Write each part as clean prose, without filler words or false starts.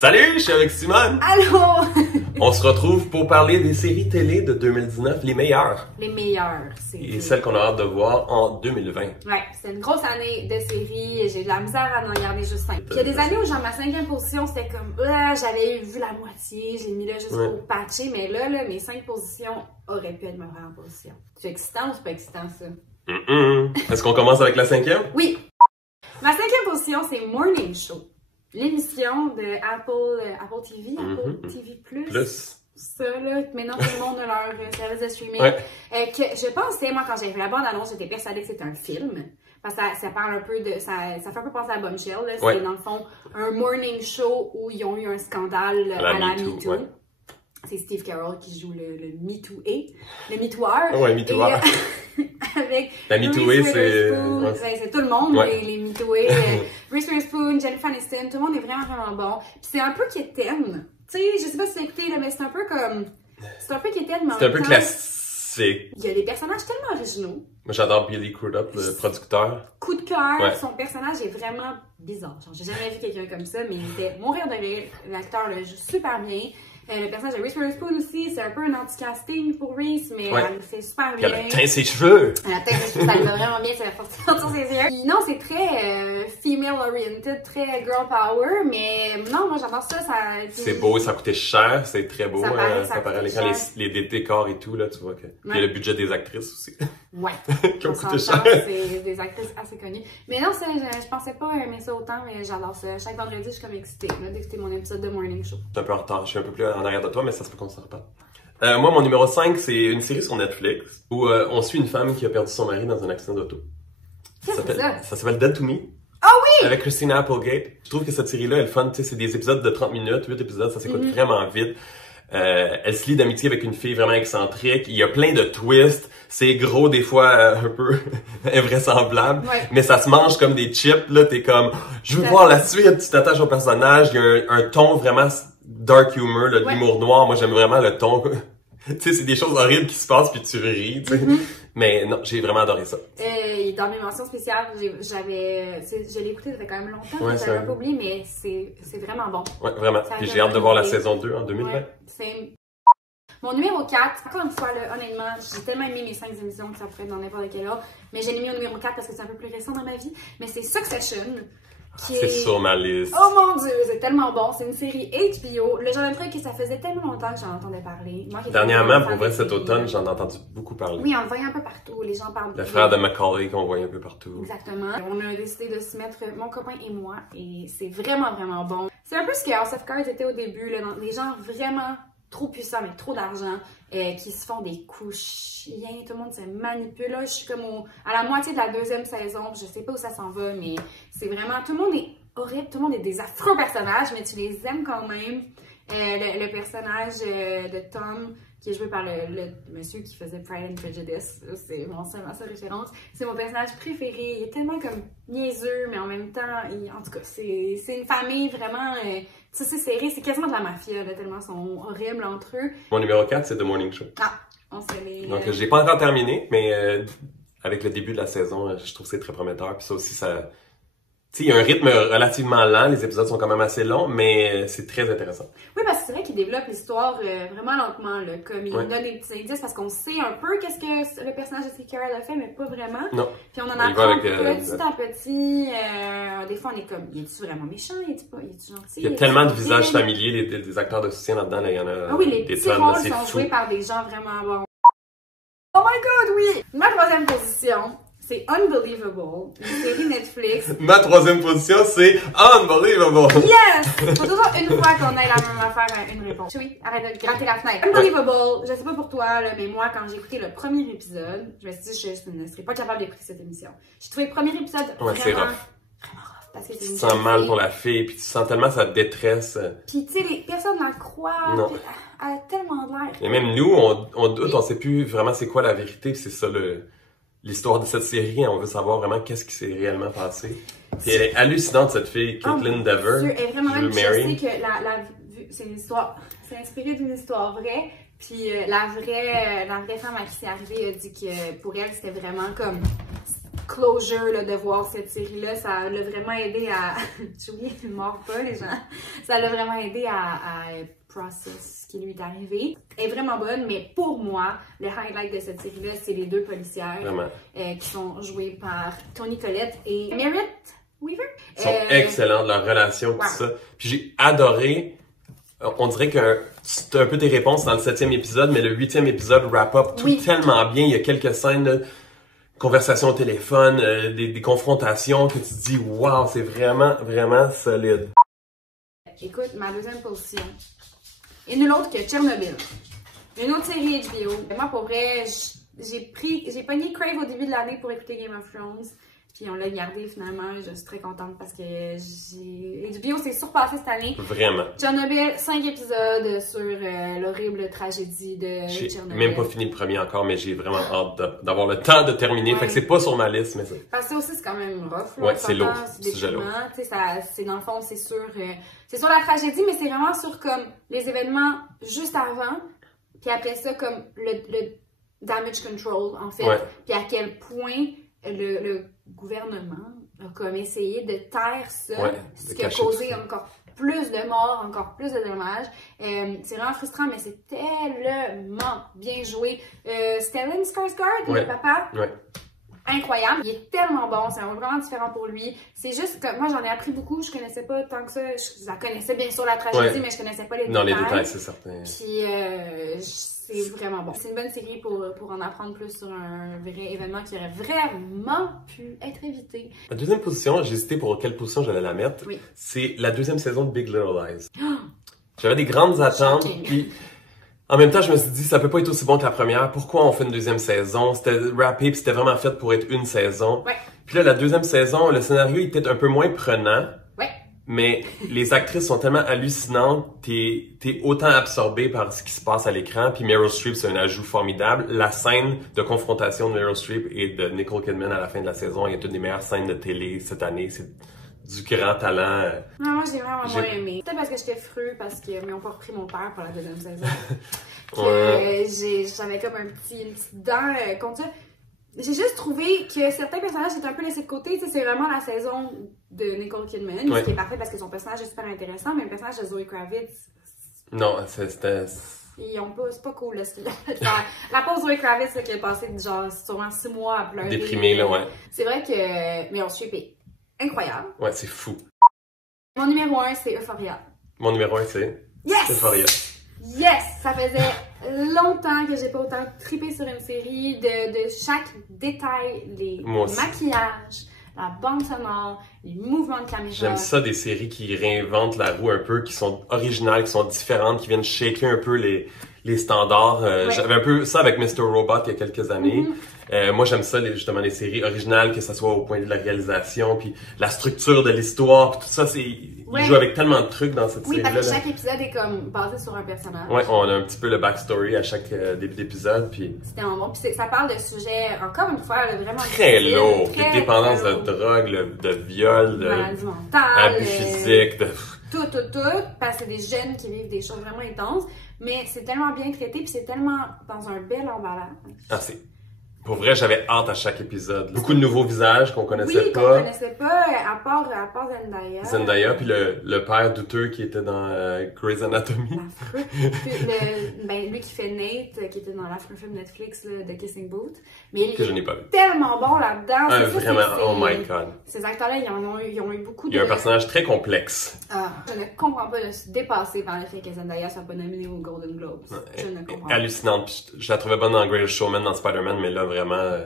Salut, je suis avec Simone. Allô! On se retrouve pour parler des séries télé de 2019, les meilleures. Les meilleures séries. Et celles qu'on a hâte de voir en 2020. Ouais, c'est une grosse année de séries. J'ai de la misère à en regarder juste 5. Puis il y a des années où genre ma 5e position, c'était comme, j'avais vu la moitié, je l'ai mis là juste pour patcher. Mais là, mes 5 positions auraient pu être ma vraie position. C'est excitant ou c'est pas excitant ça? Est-ce qu'on commence avec la 5e? Oui! Ma 5e position, c'est Morning Show. L'émission de Apple TV, Apple TV+. Ça, là, maintenant tout le monde a leur service de streaming. Ouais. Que je pensais, moi, quand j'ai vu la bande-annonce, j'étais persuadée que c'était un film. Parce que ça parle un peu de. Ça fait un peu penser à Bombshell. C'est dans le fond un morning show où ils ont eu un scandale à la MeToo. Ouais. C'est Steve Carell qui joue le MeToo-é, le MeTooer. Ouais, MeTooer. Avec la MeToo-é, c'est tout le monde, les MeToo-é. Reese Witherspoon, Jennifer Aniston, tout le monde est vraiment, vraiment bon. Puis c'est un peu quétaine. Tu sais, je sais pas si tu l'as écouté, là, mais c'est un peu comme. C'est un peu quétaine, mais en même temps. C'est un peu classique. Il y a des personnages tellement originaux. Moi, j'adore Billy Crudup, le producteur. Coup de cœur, son personnage est vraiment bizarre. J'ai jamais vu quelqu'un comme ça, mais il était mourir de rire. L'acteur le joue super bien. Le personnage de Reese Witherspoon aussi, c'est un peu un anti-casting pour Reese, mais elle le fait super bien. Elle a teint ses cheveux! Elle a teint ses cheveux, ça lui va vraiment bien, ça va sortir ses yeux. Puis non, c'est très female-oriented, très girl power, mais non, moi j'adore ça. C'est beau, ça coûtait cher, c'est très beau. Ça paraît à l'écran, les décors et tout, là, tu vois que. Il y a le budget des actrices aussi. Ouais. Qui ont coûté cher. C'est des actrices assez connues. Mais non, je pensais pas aimer ça autant, mais j'adore ça. Chaque vendredi, je suis comme excitée d'écouter mon épisode de Morning Show. Je suis un peu en retard, je suis un peu plus en arrière de toi, mais ça se peut qu'on s'en reparle. Moi, mon numéro 5, c'est une série sur Netflix où on suit une femme qui a perdu son mari dans un accident d'auto. Ça s'appelle Dead to Me. Ah oui! Avec Christina Applegate. Je trouve que cette série-là, elle est fun. Tu sais, c'est des épisodes de 30 minutes, 8 épisodes, ça s'écoute vraiment vite. Elle se lie d'amitié avec une fille vraiment excentrique. Il y a plein de twists. C'est gros, des fois, un peu invraisemblable. Ouais. Mais ça se mange comme des chips, là. T'es comme, je veux voir la suite. Tu t'attaches au personnage. Il y a un ton vraiment dark humor, là, de l'humour noir. Moi, j'aime vraiment le ton. Tu sais, c'est des choses horribles qui se passent puis tu ris, tu sais. Mais non, j'ai vraiment adoré ça. Dans mes mentions spéciales, je l'ai écouté, ça fait quand même longtemps, j'avais un peu oublié, mais c'est vraiment bon. Ouais, vraiment. Puis j'ai hâte de voir la saison 2 en 2020. Ouais, mon numéro 4, encore une fois, là, honnêtement, j'ai tellement aimé mes 5 émissions que ça pourrait être dans n'importe quel ordre, mais j'ai mis au numéro 4 parce que c'est un peu plus récent dans ma vie, mais c'est Succession. C'est sur ma liste. Oh mon dieu, c'est tellement bon. C'est une série HBO. Le genre de truc que ça faisait tellement longtemps que j'en entendais parler. Dernièrement, pour vrai, cet automne, j'en ai entendu beaucoup parler. Oui, on le voyait un peu partout. Les gens parlent. Le frère de Macaulay qu'on voyait un peu partout. Exactement. On a décidé de se mettre, mon copain et moi, et c'est vraiment, vraiment bon. C'est un peu ce que House of Cards était au début, là, des gens vraiment trop puissants avec trop d'argent, qui se font des coups chiens, tout le monde se manipule. Là, je suis comme à la moitié de la 2e saison, je sais pas où ça s'en va, mais c'est vraiment, tout le monde est horrible, tout le monde est des affreux personnages, mais tu les aimes quand même. Le personnage de Tom, qui est joué par le monsieur qui faisait Pride and Prejudice, c'est vraiment sa référence. C'est mon personnage préféré, il est tellement comme niaiseux, mais en même temps, en tout cas, c'est une famille vraiment... c'est serré, c'est quasiment de la mafia, là, tellement ils sont horribles entre eux. Mon numéro 4, c'est The Morning Show. Ah, on se les... Donc, j'ai pas encore terminé, mais avec le début de la saison, je trouve que c'est très prometteur. Puis ça aussi, ça... Tu sais, il y a un rythme relativement lent, les épisodes sont quand même assez longs, mais c'est très intéressant. Oui, parce que c'est vrai qu'il développe l'histoire vraiment lentement, là, comme il donne des petits indices, parce qu'on sait un peu qu'est-ce que le personnage de Steve Carell a fait, mais pas vraiment. Non. Puis on en apprend petit à petit. Des fois, on est comme, il est-tu vraiment méchant? Il est-tu gentil? Il y a tellement de visages familiers, des acteurs de soutien là-dedans, là, il y en a. Ah oui, les petits rôles sont joués par des gens vraiment bons. Oh my god, oui! Ma 3e position. C'est Unbelievable, une série Netflix. Ma 3e position, c'est Unbelievable! Yes! Faut toujours une fois qu'on ait la même affaire, une réponse. Oui, arrête de gratter la fenêtre. Unbelievable, je sais pas pour toi, là, mais moi, quand j'ai écouté le premier épisode, je me suis dit, je ne serais pas capable d'écouter cette émission. J'ai trouvé le premier épisode vraiment rough. Parce que tu te sens mal pour la fille, puis tu sens tellement sa détresse. Puis tu sais, les personnes la croient, puis elle a tellement l'air. Et même nous, on doute, on sait plus vraiment c'est quoi la vérité, puis c'est ça l'histoire de cette série, on veut savoir vraiment qu'est-ce qui s'est réellement passé. Puis elle est hallucinante, cette fille, Caitlin Dever. Elle est vraiment même, je sais que c'est une histoire, c'est inspiré d'une histoire vraie. Puis la vraie femme à qui c'est arrivé a dit que pour elle, c'était vraiment comme closure là, de voir cette série-là. Ça l'a vraiment aidé à... Julie ne mord pas, les gens. Ça l'a vraiment aidé à process ce qui lui est arrivé. Elle est vraiment bonne, mais pour moi, le highlight de cette série-là, c'est les deux policières qui sont jouées par Toni Collette et Merritt Weaver. Ils sont excellentes, leur relation, tout ça. Puis j'ai adoré... On dirait que c'est un peu tes réponses dans le 7e épisode, mais le 8e épisode wrap-up tout tellement bien. Il y a quelques scènes, là, conversations au téléphone, des confrontations que tu te dis « Wow, c'est vraiment, vraiment solide ». Écoute, ma deuxième position est nulle autre que Tchernobyl. Une autre série HBO. Moi, pour vrai, j'ai pogné Crave au début de l'année pour écouter Game of Thrones. Puis on l'a gardé finalement, je suis très contente parce que HBO s'est surpassé cette année. Vraiment. Tchernobyl, 5 épisodes sur l'horrible tragédie de Tchernobyl. J'ai même pas fini le premier encore, mais j'ai vraiment hâte d'avoir le temps de terminer. Fait que c'est pas sur ma liste, mais c'est... Parce que ça aussi, c'est quand même rough. Là, ouais, c'est lourd. C'est lourd. C'est dans le fond, c'est sur la tragédie, mais c'est vraiment sur comme les événements juste avant. Puis après ça, comme le damage control, en fait. Ouais. Puis à quel point le gouvernement a comme essayé de taire ça, ce qui a causé encore plus de morts, encore plus de dommages. C'est vraiment frustrant, mais c'est tellement bien joué. Stellan Skarsgård, le papa, incroyable. Il est tellement bon, c'est vraiment différent pour lui. C'est juste que moi, j'en ai appris beaucoup. Je connaissais pas tant que ça. Je la connaissais bien sûr la tragédie, mais je connaissais pas les détails. Non, les détails, c'est certain. Puis c'est vraiment bon. C'est une bonne série pour en apprendre plus sur un vrai événement qui aurait vraiment pu être évité. La deuxième position, j'ai hésité pour quelle position j'allais la mettre. C'est la deuxième saison de Big Little Lies. J'avais des grandes attentes. Puis en même temps, je me suis dit, ça peut pas être aussi bon que la première. Pourquoi on fait une deuxième saison? C'était rappé, puis c'était vraiment fait pour être une saison. Puis là, la deuxième saison, le scénario est peut-être un peu moins prenant. Mais les actrices sont tellement hallucinantes, t'es autant absorbé par ce qui se passe à l'écran. Puis Meryl Streep, c'est un ajout formidable. La scène de confrontation de Meryl Streep et de Nicole Kidman à la fin de la saison est une des meilleures scènes de télé cette année. C'est du grand talent. Non, moi, j'ai vraiment moins aimé. Peut-être parce que j'étais fru, parce qu'ils m'ont pas repris mon père pour la deuxième saison. J'avais comme une petite dent contre ça. J'ai juste trouvé que certains personnages étaient un peu laissés de côté. C'est vraiment la saison de Nicole Kidman, ce qui est parfait parce que son personnage est super intéressant, mais le personnage de Zoe Kravitz... Non, c'était... C'est pas cool, là, ce qu'ils ont fait faire. La pauvre Zoe Kravitz, là, qui a passé genre sûrement 6 mois à pleurer. Déprimée, là, C'est vrai que Meryl Streep est incroyable. Ouais, c'est fou. Mon numéro 1, c'est Euphoria. Mon numéro 1, c'est Euphoria. Yes! Ça faisait longtemps que j'ai pas autant trippé sur une série de chaque détail, les maquillages, la bande sonore, les mouvements de caméra. J'aime ça, des séries qui réinventent la roue un peu, qui sont originales, qui sont différentes, qui viennent shaker un peu les standards. J'avais un peu ça avec Mr. Robot il y a quelques années. Moi, j'aime ça, justement, les séries originales, que ce soit au point de vue de la réalisation, puis la structure de l'histoire, puis tout ça, il joue avec tellement de trucs dans cette série-là. Oui, parce que chaque épisode est comme basé sur un personnage. Ouais, on a un petit peu le backstory à chaque début d'épisode, puis... C'était bon. Puis ça parle de sujets, encore une fois, vraiment... Très lourd, de dépendance de drogue, de viol, de... maladie mentale. Abus physique, de... Tout. Parce que c'est des jeunes qui vivent des choses vraiment intenses. Mais c'est tellement bien traité, puis c'est tellement dans un bel emballage. Ah, c'est... Pour vrai, j'avais hâte à chaque épisode. Beaucoup de nouveaux visages qu'on connaissait pas. Qu'on connaissait pas, à part Zendaya. Zendaya, puis le père douteux qui était dans Grey's Anatomy. Lui qui fait Nate, qui était dans l'affreux film Netflix là, de Kissing Booth. Mais que je n'ai pas vu. Tellement bon là-dedans. Vraiment, oh my god. Ces acteurs-là, ils ont eu beaucoup de... Il y a un personnage très complexe. Je ne comprends pas de se dépasser par le fait que Zendaya soit pas nominée aux Golden Globes. Je ne comprends pas. Hallucinante. Je la trouvais bonne dans Greatest Showman, dans Spider-Man, mais là, vraiment,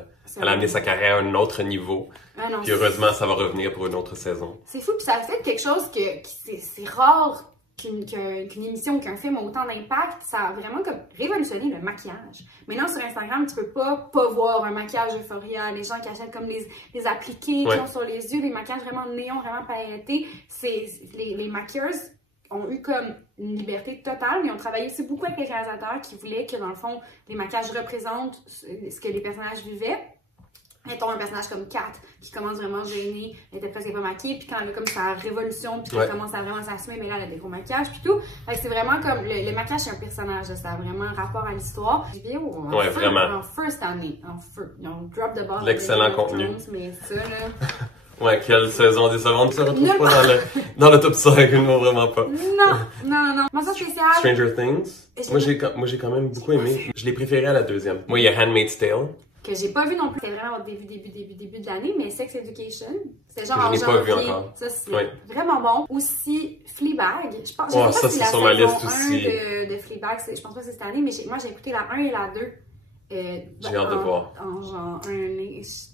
elle a amené sa carrière à un autre niveau. Puis heureusement, ça va revenir pour une autre saison. C'est fou, puis ça a fait quelque chose c'est rare qu'une émission ou qu'un film a autant d'impact. Ça a vraiment comme révolutionné le maquillage. Maintenant, sur Instagram, tu peux pas voir un maquillage Euphoria. Les gens qui achètent comme les appliqués qui ont sur les yeux, des maquillages vraiment néons, vraiment pailletés. Les maquilleuses ont eu comme une liberté totale, mais ont travaillé aussi beaucoup avec les réalisateurs qui voulaient que, dans le fond, les maquillages représentent ce que les personnages vivaient. mettons un personnage comme Kat, qui commence vraiment gênée, elle était presque pas maquillée, puis quand elle a comme sa révolution, puis qu'elle commence à vraiment s'assumer, mais là, elle a des gros maquillages, puis tout. Fait que c'est vraiment comme, le maquillage, c'est un personnage, ça a vraiment un rapport à l'histoire. J'ai vu en feu cette année, en feu. Ils ont drop the ball. L'excellent contenu. Mais ça, là... Ouais, quelle saison décevante, ça retrouve pas dans le top 5, non, vraiment pas. Non. Mention spéciale. Stranger Things. Moi, j'ai quand même beaucoup aimé. Je l'ai préféré à la deuxième. Moi, il y a Handmaid's Tale. Que j'ai pas vu non plus. C'était vraiment au début de l'année, mais Sex Education. C'était genre en janvier. Je l'ai pas vu encore. Ça, c'est vraiment bon. Aussi, Fleabag. Je pense ça, c'est sur ma liste aussi. De Fleabag, je pense pas que c'est cette année, mais moi, j'ai écouté la 1 et la 2. J'ai hâte de voir.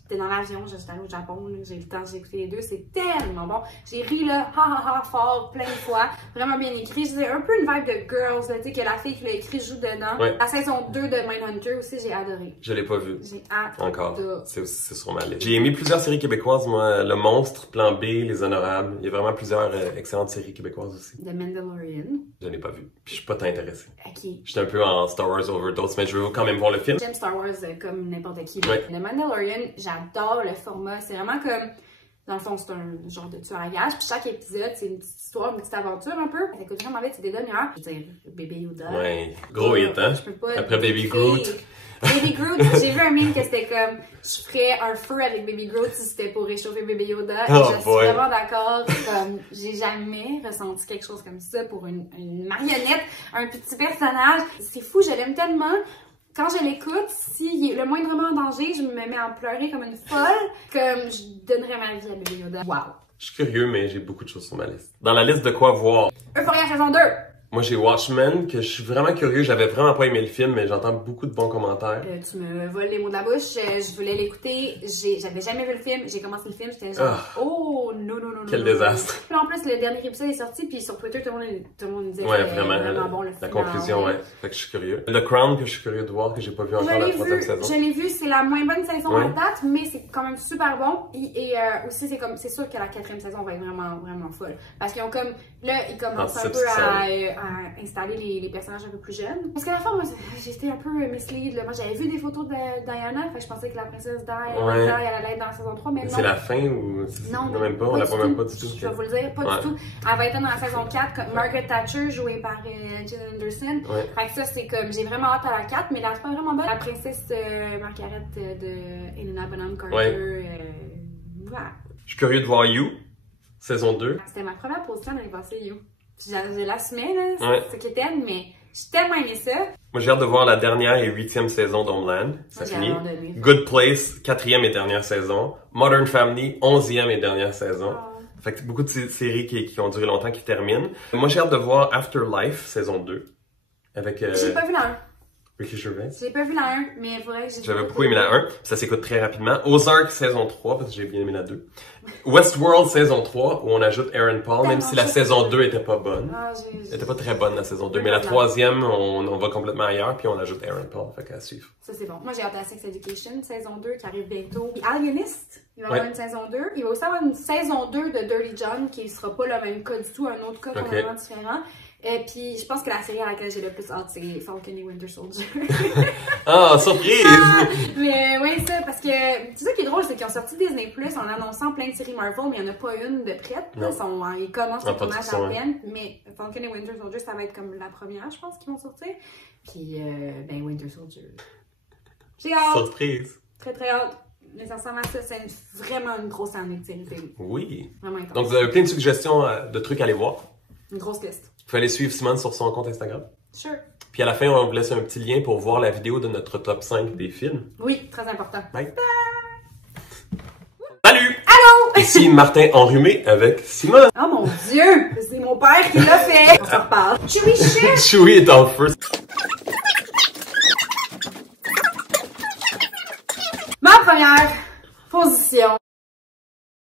J'étais dans l'avion, j'étais allée au Japon, j'ai eu le temps d'écouter les deux, c'est tellement bon. J'ai ri là, fort, plein de fois, vraiment bien écrit. C'est un peu une vibe de Girls, là, tu sais, que la fille qui l'a écrit joue dedans. Ouais. La saison 2 de Mindhunter aussi, j'ai adoré. Je l'ai pas vu. J'ai hâte. Encore. C'est sur ma liste. J'ai aimé plusieurs séries québécoises, moi. Le Monstre, Plan B, Les Honorables. Il y a vraiment plusieurs excellentes séries québécoises aussi. The Mandalorian. Je l'ai pas vu. Puis je suis pas tant intéressé. Ok. J'étais un peu en Star Wars Overdose, mais je veux quand même voir le film. J'aime Star Wars comme n'importe qui. Ouais. Le Mandalorian, j'adore le format. C'est vraiment comme, dans le fond, c'est un genre de tueur à gages. Puis chaque épisode, c'est une petite histoire, une petite aventure un peu. Ça coûte vraiment vite, c'est des demi-heures. Je veux dire, Baby Yoda. Ouais, gros hit, hein? Je peux pas. Après Baby Groot. Baby Groot, j'ai vu un meme que c'était comme, je ferais un feu avec Baby Groot si c'était pour réchauffer Baby Yoda. Et je suis vraiment d'accord. Comme, j'ai jamais ressenti quelque chose comme ça pour une marionnette, un petit personnage. C'est fou, je l'aime tellement. Quand je l'écoute, s'il est le moindrement en danger, je me mets à en pleurer comme une folle, comme je donnerais ma vie à Baby Yoda. Wow! Je suis curieux, mais j'ai beaucoup de choses sur ma liste. Dans la liste de quoi voir? Euphoria saison 2! Moi, j'ai Watchmen, que je suis vraiment curieux. J'avais vraiment pas aimé le film, mais j'entends beaucoup de bons commentaires. Tu me voles les mots de la bouche. Je voulais l'écouter. J'avais jamais vu le film. J'ai commencé le film. J'étais genre, oh, non. Quel désastre. Puis en plus, le dernier épisode est sorti. Puis sur Twitter, tout le monde disait que c'était vraiment bon le film. La conclusion, Fait que je suis curieux. The Crown, que je suis curieux de voir, que j'ai pas vu encore la troisième saison. Je l'ai vu. C'est la moins bonne saison à date, mais c'est quand même super bon. Et aussi, c'est sûr que la 4e saison va être vraiment folle. Parce qu'ils ont comme, là, ils commencent un peu à installer les personnages un peu plus jeunes. Parce que la fois, moi, j'étais un peu mislead. Là. Moi, j'avais vu des photos de Diana, fait que je pensais que la princesse Di, elle allait être dans la saison 3, mais non. C'est la fin ou... Non, même pas, on la voit même pas du tout. Je vais vous le dire, pas du tout. Elle va être dans la saison 4, Margaret Thatcher, jouée par Gillian Anderson. Fait que ça, c'est comme, j'ai vraiment hâte à la 4, mais la 3 est vraiment bonne. La princesse Margaret de Helena Bonham Carter. Voilà. Je suis curieux de voir You, saison 2. C'était ma première position l'année passée, You. Je l'assumais, là, c'est ce qui était, mais j'ai tellement aimé ça. Moi, j'ai hâte de voir la dernière et 8e saison d'Homeland. Ça finit. Good Place, 4e et dernière saison. Modern Family, 11e et dernière saison. Fait que beaucoup de séries qui ont duré longtemps qui terminent. Moi, j'ai hâte de voir Afterlife, saison 2. Avec... J'ai pas vu la 1. Ricky Gervais. J'ai pas vu la 1, mais il faudrait que j'ai... J'avais beaucoup aimé la 1, ça s'écoute très rapidement. Ozark, saison 3, parce que j'ai bien aimé la 2. Westworld, saison 3, où on ajoute Aaron Paul, même si la saison 2 était pas bonne. Elle était pas très bonne, la saison 2. Mais la 3e, on va complètement ailleurs, puis on ajoute Aaron Paul, fait qu'à suivre. Ça, c'est bon. Moi, j'ai hâte à Sex Education, saison 2, qui arrive bientôt. Puis Alienist, il va y avoir une saison 2. Il va aussi avoir une saison 2 de Dirty John, qui sera pas le même cas du tout, un autre cas complètement différent. Et puis, je pense que la série à laquelle j'ai le plus hâte, c'est Falcon et Winter Soldier. Ah, surprise! Mais oui, ça, parce que c'est ça qui est drôle, c'est qu'ils ont sorti Disney Plus en annonçant plein de séries Marvel, mais il n'y en a pas une de prête. Ils commencent le tournage à peine. Mais Falcon et Winter Soldier, ça va être comme la première, je pense, qu'ils vont sortir. Puis, ben, Winter Soldier. J'ai hâte! Surprise! Très, très hâte. Mais ça ressemble à ça, c'est vraiment une grosse année de série télé. Oui. Vraiment intense. Donc, vous avez plein de suggestions de trucs à aller voir. Une grosse liste. Vous pouvez aller suivre Simone sur son compte Instagram. Sure. Puis à la fin, on vous laisse un petit lien pour voir la vidéo de notre top 5 des films. Oui, très important. Bye! Salut! Allô! Ici Martin enrhumé avec Simone. Oh mon Dieu! C'est mon père qui l'a fait! On s'en reparle. Chewie chef! Chewie est en feu. Ma première position.